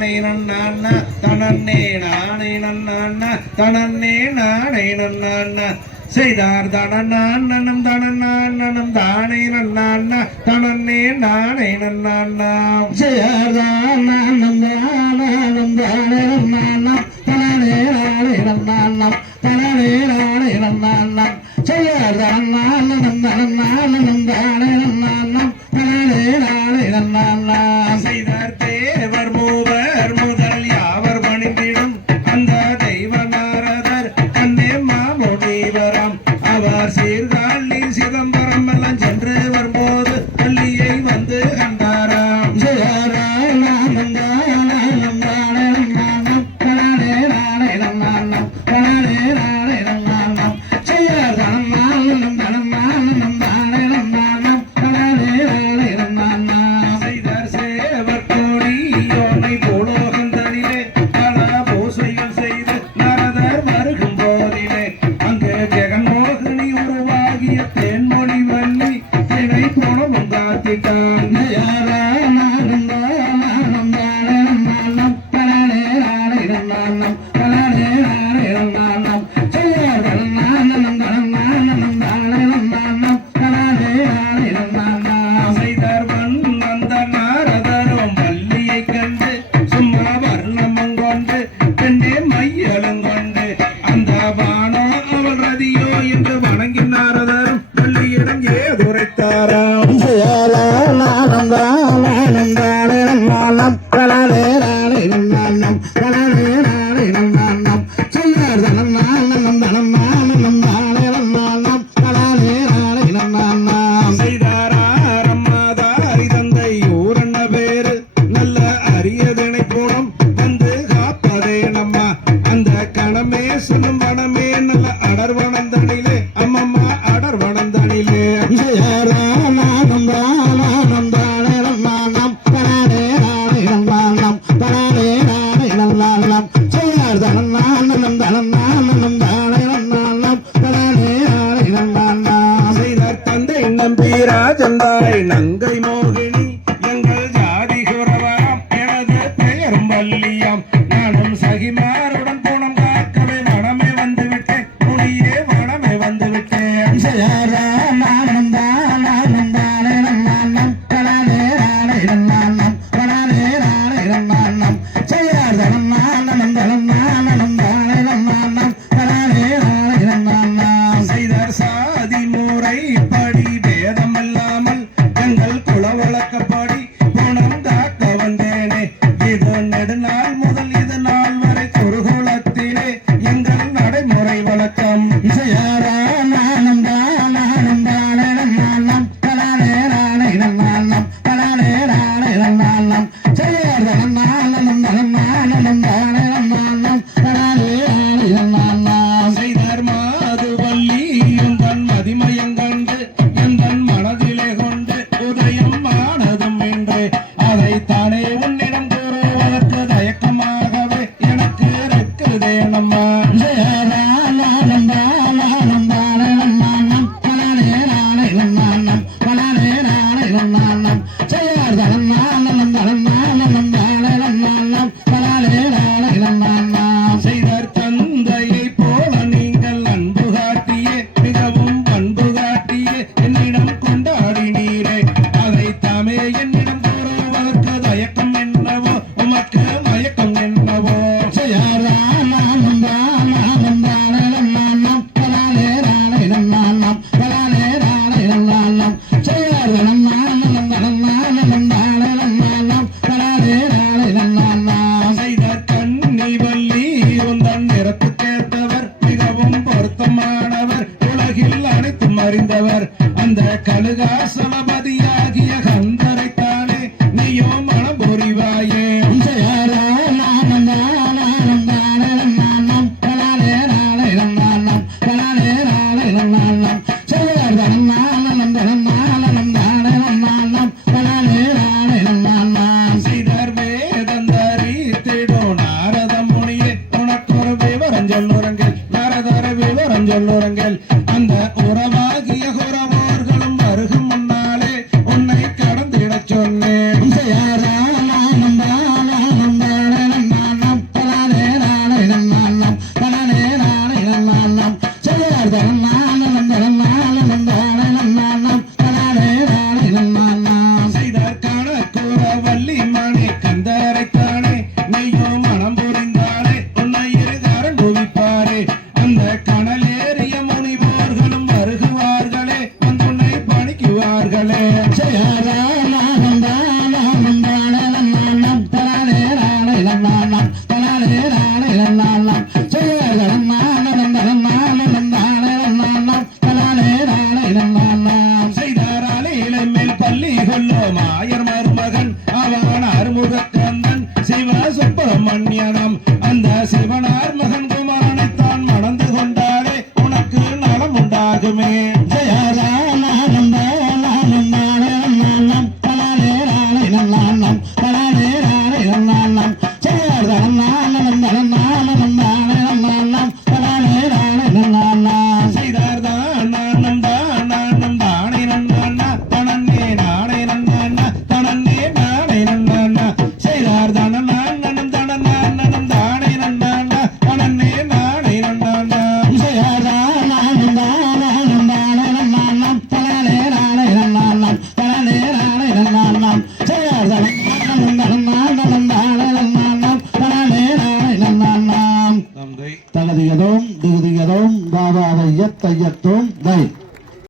நானே நன்னா தனன்னே நானே நன்னா தனன்னே நானே நன்னா செய்தார் தனநான்னம் தனநான்னம் தானே நன்னா தனன்னே நானே நன்னா செய்யார்தானம் தானம் தானே நன்னா தனனே நானே நன்னா தனனே நானே நன்னா செய்யார்தானம் தனநான்னம் தானே நன்னா தனனே நானே நன்னா செய்தார் தேவர் மூவர் முதல் யாவர் பணிந்திடும் அந்த தெய்வ நாரதர் அன்னே மாமுனிவரம் அவர் சீர்காழி சிதம்பரம் எல்லாம் சென்று வரும்போது பள்ளியை வந்து கண்டாராம் நம்பிராஜந்தாய் நங்கை மோகினி எங்கள் ஜாதி குறவரம் எனது பெயரும் வள்ளியாம் நானும் சகிமாருடன் போனம் காக்கவே வனமே வந்து விட்டேன் முனியே வனமே வந்து விட்டேன் சாதி முறை படி பேதமல்லாமல் எங்கள் குல வழக்கப்படி குணம் காக்க வந்தேனே இது நெடுநாள் முதல் இது நாள் வரை குருகுலத்திலே எங்கள் நடைமுறை வழக்கம் அதை தானே உன்னிடம் கூறுவதற்கு தயக்கம் சிவ சுப்பிரமணியனம் அந்த சிவனார் மகன் குமாரனைத்தான் மணந்து கொண்டாலே உனக்கு நலம் உண்டாகுமே தகதியதோம் திகுதியதோம் தாதாதையத்தையத்தோம் தை